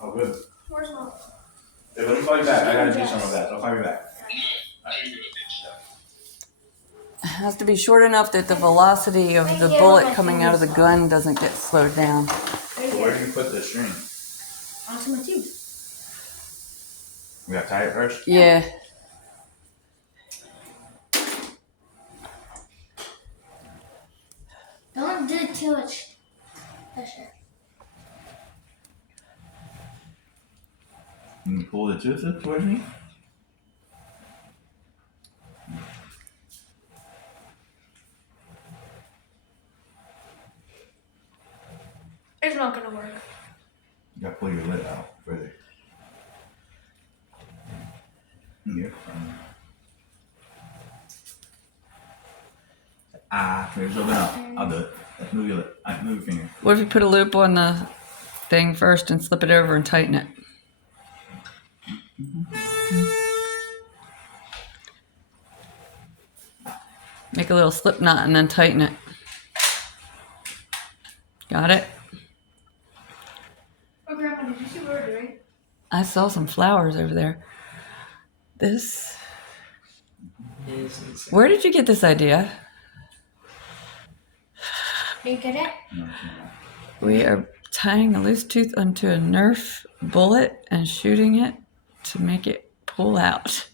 Oh, good. Where's Mom? Hey, let me call you back. I gotta do some of that. I'll call you back. It has to be short enough that the velocity of the bullet coming out of the gun doesn't get slowed down. So where do you put the string? Onto my tooth. We gotta tie it first? Yeah. Don't do too much pressure. Can you pull the tooth towards me? It's not gonna work. You gotta pull your lid out further. Here. Here's open up. I'll do it. Let's move your lip. Move your finger. What if you put a loop on the thing first and slip it over and tighten it? Make a little slip knot and then tighten it. Got it? Oh, Grandma, did you see what we're doing? I saw some flowers over there. This. Where did you get this idea? Did you get it? No. We are tying a loose tooth onto a Nerf bullet and shooting it to make it pull out.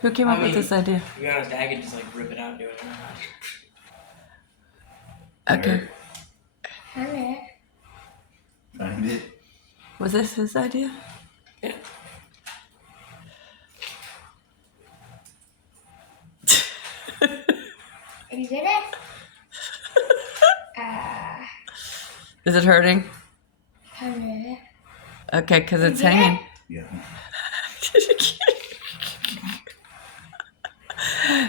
Who came up with this idea? To be honest, I could just like rip it out and do it. Okay. Honey. Find it. Was this his idea? Yeah. You did it? Is it hurting? Honey. Okay, because it's You did it? hanging. Yeah.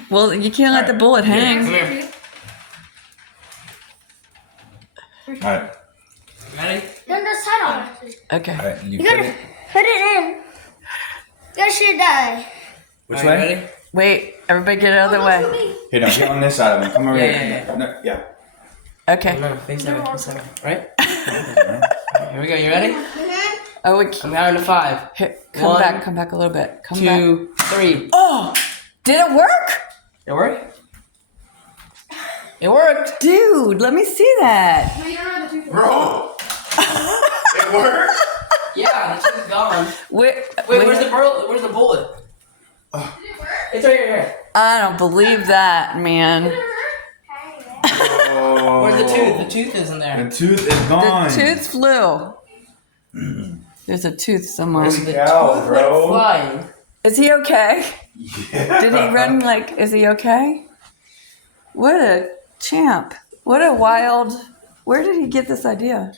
Well, you can't let the bullet Come hang. here. Alright. Ready? Then the side on it. Okay. Alright, you You put gotta it. put it in. You gotta shoot that. Which Alright, way? Ready? Wait, everybody get out of the way. Here, now get on this side of me. Come over Yeah, here. yeah, No, yeah. Okay. No, face that way. Face that way. Right? Here we go. You ready? Oh, we I'm can't. counting to 5. Here, come One, back a little bit. Come back. 2, 3. Oh, did it work? It worked? It worked. Dude, let me see that. No, you don't know the tooth. Bro! It worked? Yeah, the tooth is gone. Wait, Where's the bullet? Did it work? It's right here. I don't believe that, man. Did it work? Oh. Where's the tooth? The tooth isn't there. The tooth is gone. The tooth flew. There's a tooth somewhere. Where's The Cow, tooth bro. went flying. Is he okay? Yeah. Did he run like, is he okay? What a champ. What a wild, where did he get this idea?